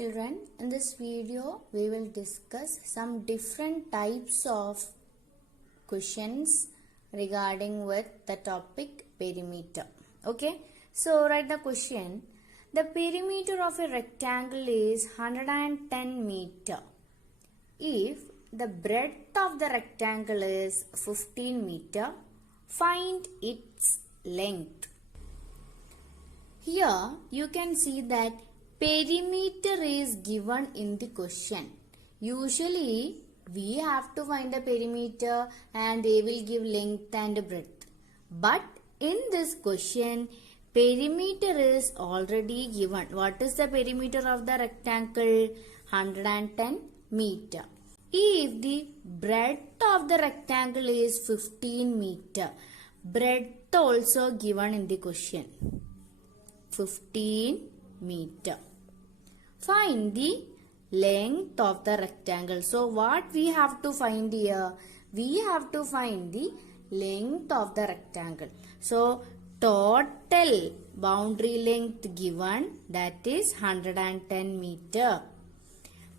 Children, in this video we will discuss some different types of questions regarding with the topic perimeter. Okay, so write the question. The perimeter of a rectangle is 110 meter. If the breadth of the rectangle is 15 meter, find its length. Here you can see that perimeter is given in the question. Usually we have to find the perimeter and they will give length and breadth. But in this question, perimeter is already given. What is the perimeter of the rectangle? 110 meter. If the breadth of the rectangle is 15 meter, breadth also given in the question. 15 meter. Find the length of the rectangle. So what we have to find here? We have to find the length of the rectangle. So total boundary length given, that is 110 meter.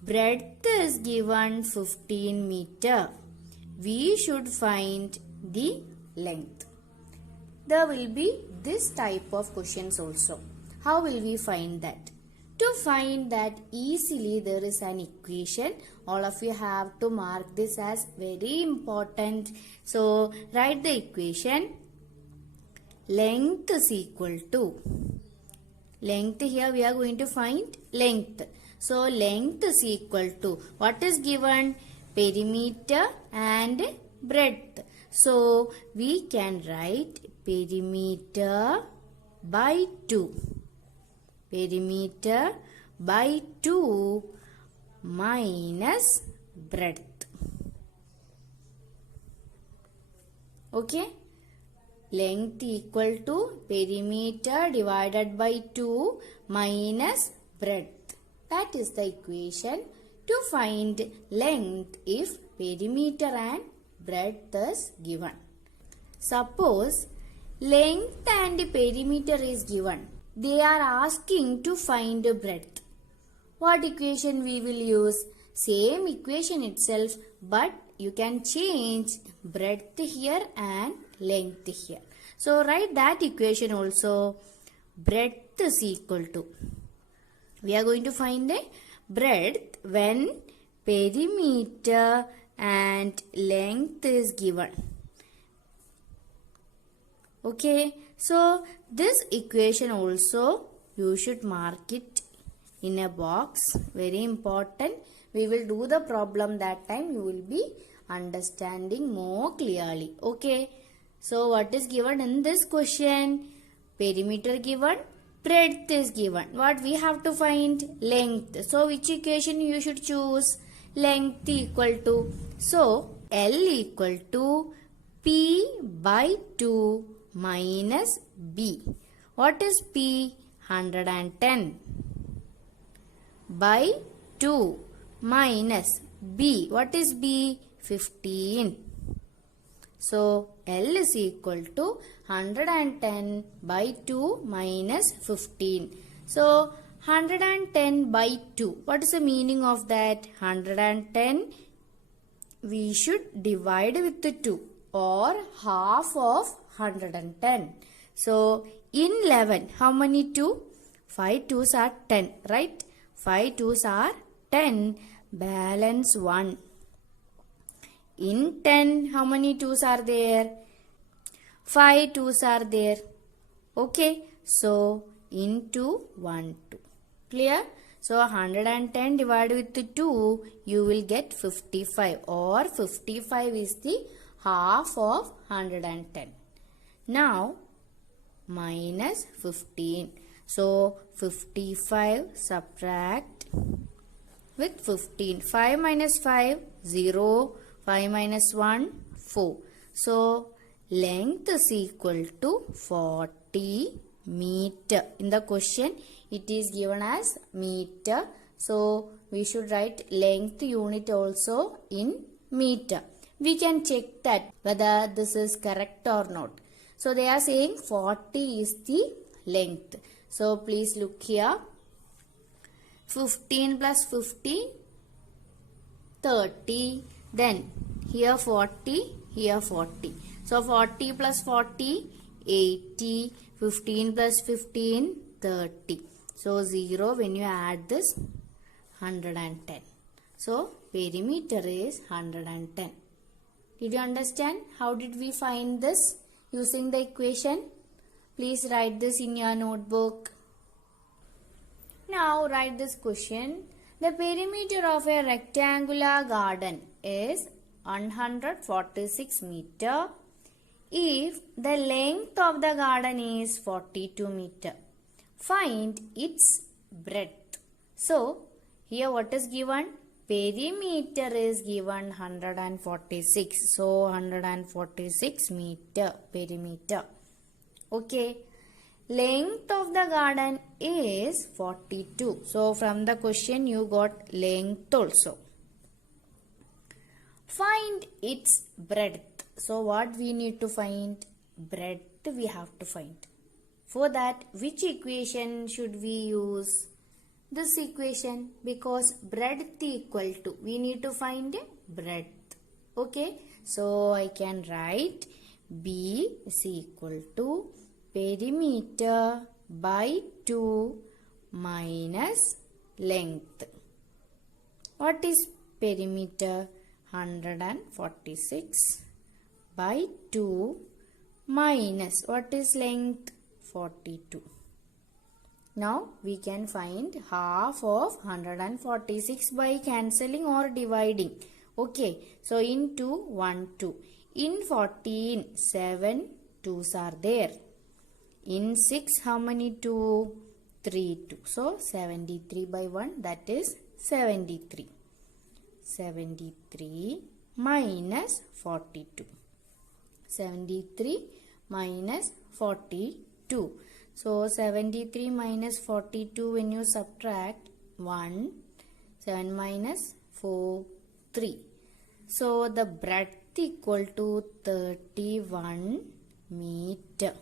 Breadth is given 15 meter. We should find the length. There will be this type of questions also. How will we find that? To find that easily, there is an equation. All of you have to mark this as very important. So write the equation. Length is equal to, length here we are going to find length. So length is equal to, what is given? Perimeter and breadth. So we can write perimeter by 2. Perimeter by 2 minus breadth. Okay. Length equal to perimeter divided by 2 minus breadth. That is the equation to find length if perimeter and breadth is given. Suppose length and perimeter is given. They are asking to find breadth. What equation we will use? Same equation itself, but you can change breadth here and length here. So write that equation also. Breadth is equal to, we are going to find a breadth when perimeter and length is given. Okay, so this equation also you should mark it in a box. Very important. We will do the problem that time. You will be understanding more clearly. Okay, so what is given in this question? Perimeter given, breadth is given. What we have to find? Length. So which equation you should choose? Length equal to, so L equal to P by 2 minus B. What is P? 110 by 2 minus B. What is B? 15. So L is equal to 110 by 2 minus 15. So 110 by 2. What is the meaning of that? 110 we should divide with the 2 or half of 110. So in 11, how many 2? 5 2s are 10, right? 5 2s are 10, balance 1. In 10, how many 2s are there? 5 2s are there. Okay, so into 1 2. Clear? So 110 divided with the 2, you will get 55, or 55 is the half of 110. Now minus 15. So 55 subtract with 15. 5 minus 5, 0. 5 minus 1, 4. So length is equal to 40 meter. In the question it is given as meter. So we should write length unit also in meter. We can check that whether this is correct or not. So they are saying 40 is the length. So please look here. 15 plus 15, 30. Then here 40, here 40. So 40 plus 40, 80. 15 plus 15, 30. So 0 when you add this, 110. So perimeter is 110. Did you understand? How did we find this using the equation? Please write this in your notebook. Now write this question. The perimeter of a rectangular garden is 146 meter if the length of the garden is 42 meter. Find its breadth. So here what is given? Perimeter is given 146. So 146 meter perimeter. Okay. Length of the garden is 42. So from the question you got length also. Find its breadth. So what we need to find? Breadth we have to find. For that, which equation should we use? This equation, because breadth equal to, we need to find breadth. Okay, so I can write B is equal to perimeter by 2 minus length. What is perimeter? 146 by 2 minus, what is length? 42. Now we can find half of 146 by cancelling or dividing. Okay, so in 2, 1, 2. In 14, 7 2's are there. In 6, how many 2? 3 2. So 73 by 1, that is 73. 73 minus 42. 73 minus 42. So 73 minus 42, when you subtract 1, 7 minus 4, 3. So the breadth equal to 31 meter.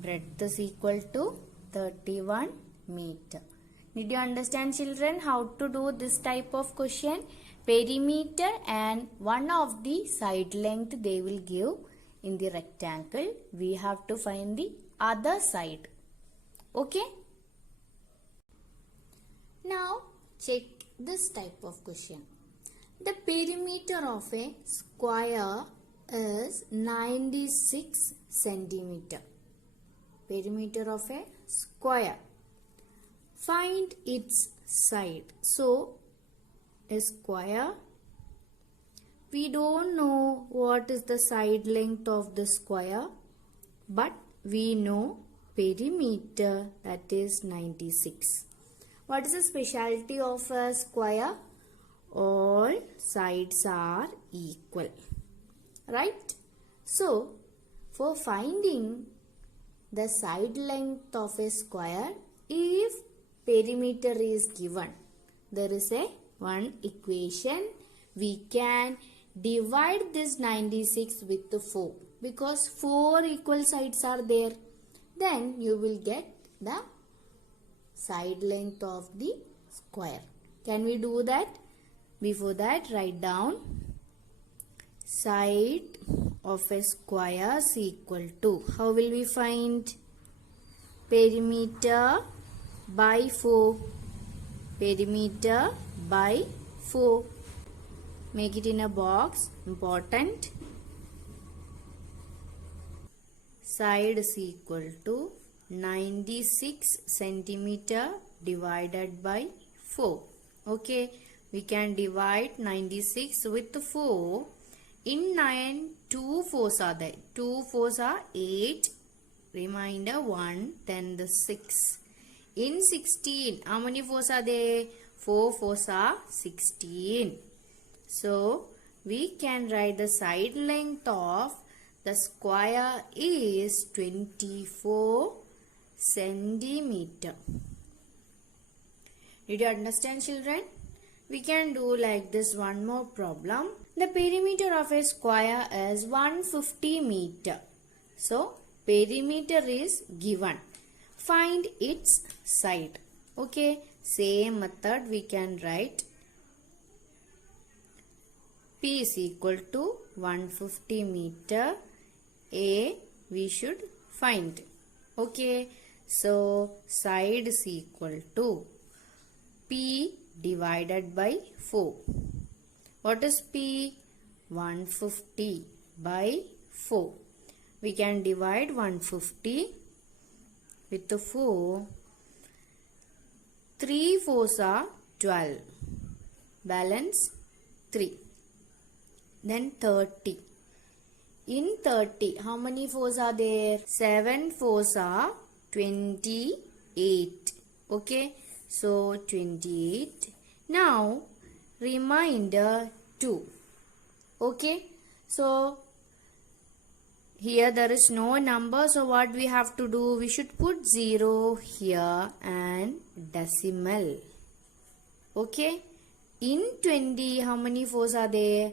Breadth is equal to 31 meter. Did you understand, children, how to do this type of question? Perimeter and one of the side length they will give in the rectangle. We have to find the other side. Okay? Now check this type of question. The perimeter of a square is 96 centimeter. Perimeter of a square. Find its side. So, a square. We don't know what is the side length of the square, but we know perimeter, that is 96. What is the specialty of a square? All sides are equal. Right? So, for finding the side length of a square, if perimeter is given, there is a one equation. We can divide this 96 with the 4 because 4 equal sides are there. Then you will get the side length of the square. Can we do that? Before that, write down side of a square is equal to, how will we find? Perimeter by 4. Perimeter by 4. Make it in a box. Important. Side is equal to 96 centimeter divided by 4. Okay. We can divide 96 with 4. In 9, 2 4s are there. 2 4s are 8. Remainder 1. Then the 6. In 16, how many 4s are there? 4 4s are 16. So, we can write the side length of the square is 24 centimeter. Did you understand, children? We can do like this one more problem. The perimeter of a square is 150 meter. So, perimeter is given. Find its side. Okay. same method we can write P is equal to 150 meter. A we should find. Okay, so side is equal to P divided by 4. What is P? 150 by 4. We can divide 150 with the 4. 3 4s are 12. Balance 3. Then 30. In 30, how many 4s are there? 7 4s are 28. Okay, so 28. Now, remainder 2. Okay, so here there is no number, so what we have to do? We should put 0 here and decimal. Okay, in 20, how many 4s are there?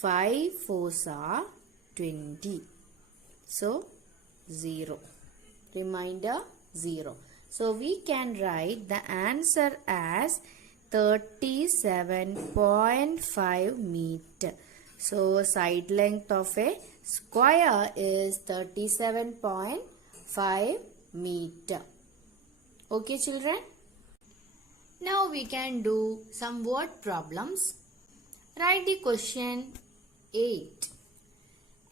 5 4s are 20. So 0. Remainder 0. So we can write the answer as 37.5 meter. So side length of a square is 37.5 meter. Okay, children? Now we can do some word problems. Write the question 8.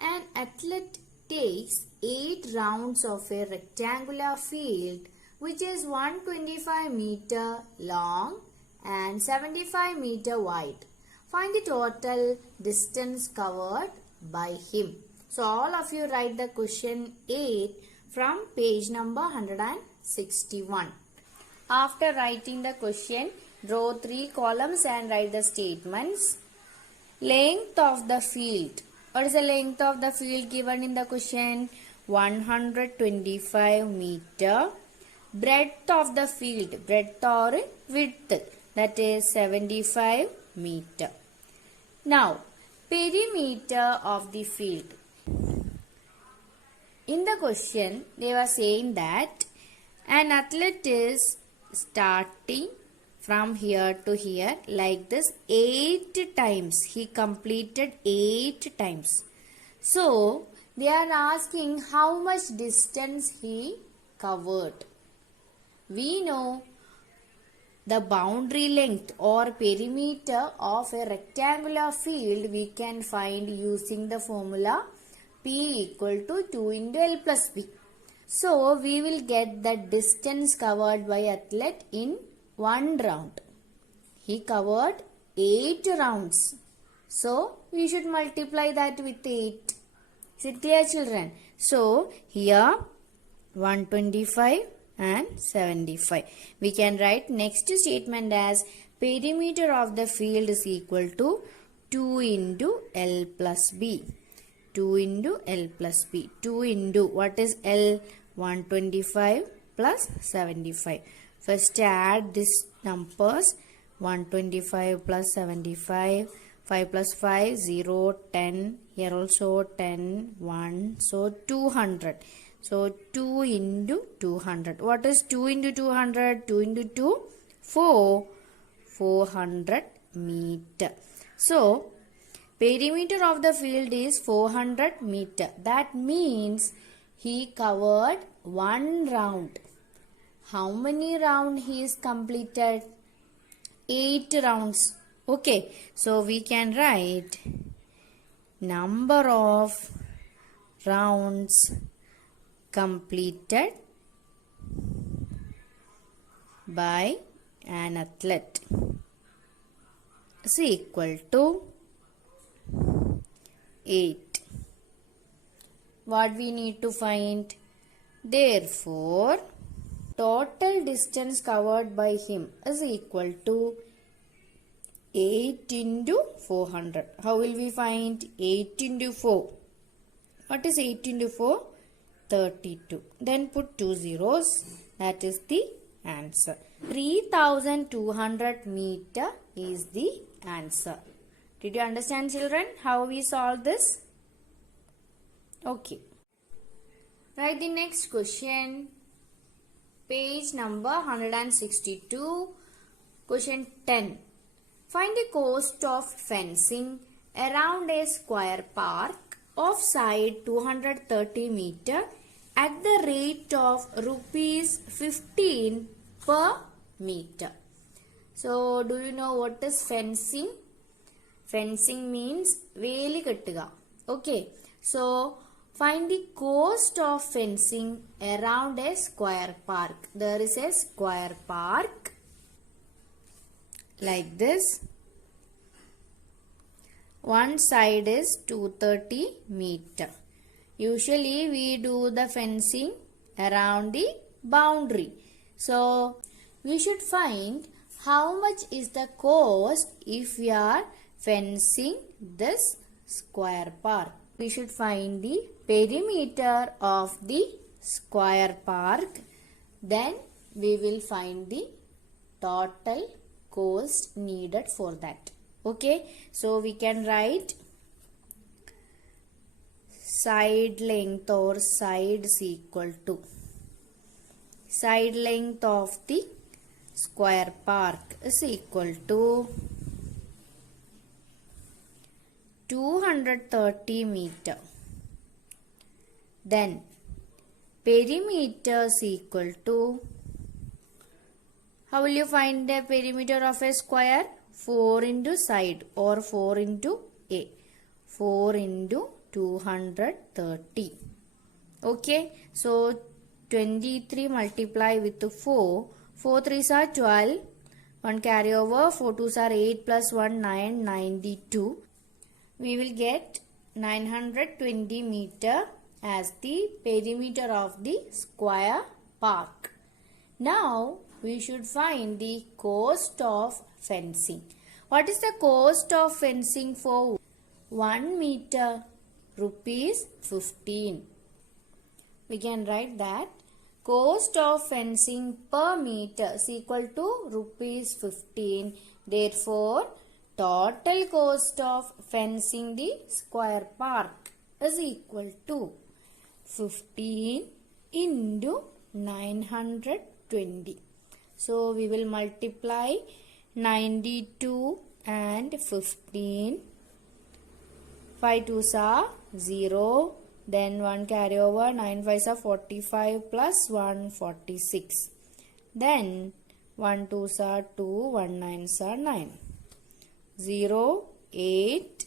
An athlete takes 8 rounds of a rectangular field which is 125 meter long and 75 meter wide. Find the total distance covered by him. So all of you write the question 8 from page number 161. After writing the question, draw 3 columns and write the statements. Length of the field. What is the length of the field given in the question? 125 meter. Breadth of the field. Breadth or width. That is 75 meter. Now, perimeter of the field. In the question, they were saying that an athlete is starting from here to here like this 8 times. He completed 8 times. So, they are asking how much distance he covered. We know the boundary length or perimeter of a rectangular field we can find using the formula P equal to 2 into L plus B. So, we will get the distance covered by athlete in 1 round. He covered 8 rounds. So, we should multiply that with 8. Is it clear, children? So, here 125 and 75. We can write next statement as perimeter of the field is equal to 2 into L plus B. 2 into L plus B. 2 into what is L? 125 plus 75. First add these numbers. 125 plus 75. 5 plus 5, 0, 10. Here also 10, 1. So 200. So 2 into 200. What is 2 into 200? 2 into 2, 4. 400 meter. So perimeter of the field is 400 meter. That means he covered 1 round. How many rounds he is completed? 8 rounds. Okay. So we can write number of rounds completed by an athlete is equal to 8. What we need to find? Therefore, total distance covered by him is equal to 8 into 400. How will we find 8 into 4? What is 8 into 4? 32. Then put 2 zeros. That is the answer. 3200 meter is the answer. Did you understand, children, how we solve this? Okay. Write the next question. Page number 162. Question 10. Find the cost of fencing around a square park of side 230 meter at the rate of rupees 15 per meter. So, do you know what is fencing? Fencing means veli kattuka. Okay. So, find the cost of fencing around a square park. There is a square park like this. One side is 230 meter. Usually we do the fencing around the boundary. So we should find how much is the cost if we are fencing this square park. We should find the perimeter of the square park. Then we will find the total cost needed for that. Okay, so we can write side length or sides equal to side length of the square park is equal to 230 meter. Then perimeter is equal to, how will you find the perimeter of a square? 4 into side or 4 into A. 4 into 230. Okay. So 23 multiply with 4. 4 3s are 12. 1 carry over. 4 2s are 8 plus 1 9. 92. We will get 920 meter as the perimeter of the square park. Now we should find the cost of fencing. What is the cost of fencing for 1 meter? Rupees 15. We can write that cost of fencing per meter is equal to rupees 15. Therefore, total cost of fencing the square park is equal to 15 into 920. So, we will multiply 92 and 15. 5 2s are 0. Then 1 carry over. 9 5s are 45 plus 1 46. Then 1 2s are 2. 1 9s are 9. 0 8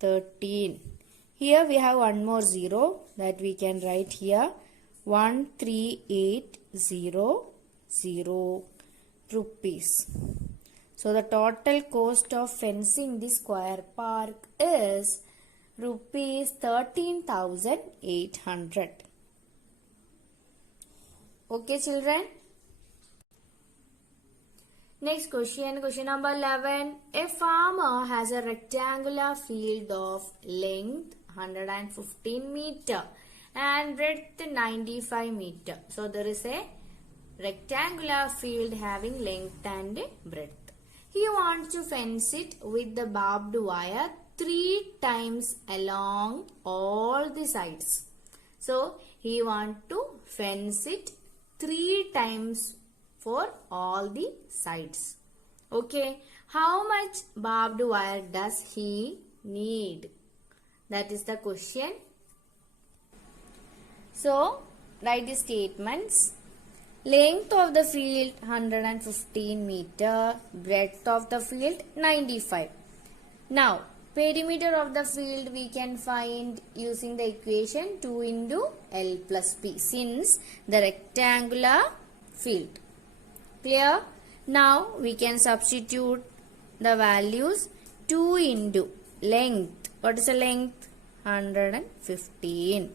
13. Here we have one more 0 that we can write here. 1380 rupees. So the total cost of fencing the square park is rupees 13,800. Okay, children. Next question, question number 11. A farmer has a rectangular field of length 115 meter and breadth 95 meter. So there is a rectangular field having length and breadth. He wants to fence it with the barbed wire 3 times along all the sides. So he wants to fence it 3 times for all the sides. Okay, how much barbed wire does he need? That is the question. So write the statements. Length of the field 115 meter, breadth of the field 95. Now perimeter of the field we can find using the equation 2 into L plus P since the rectangular field. Clear? Now we can substitute the values. 2 into length. What is the length? 115.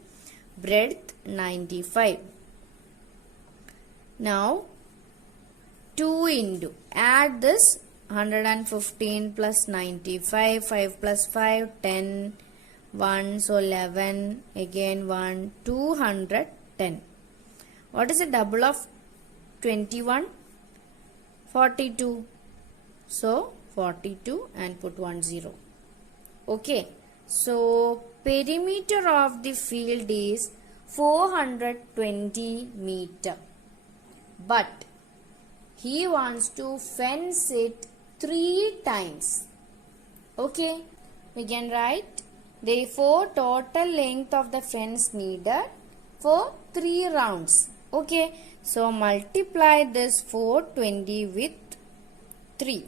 Breadth 95. Now 2 into, add this 115 plus 95, 5 plus 5, 10, 1, so 11, again 1, 210. What is the double of 21? 42. So 42 and put 1 0. Okay. So perimeter of the field is 420 meter. But He wants to fence it 3 times. Okay, we can write. Therefore, total length of the fence needed for 3 rounds. Okay, so multiply this 420 with 3.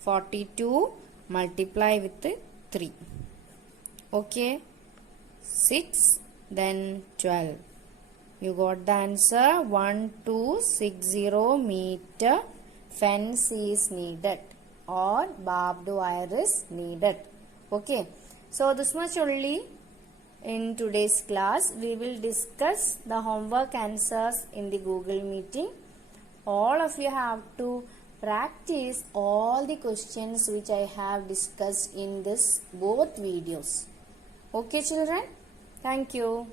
42 multiply with 3. Okay, 6 then 12. You got the answer. 1260 meter fence is needed or barbed wire is needed. Okay, so this much only in today's class. We will discuss the homework answers in the Google meeting. All of you have to practice all the questions which I have discussed in this both videos. Okay children, thank you.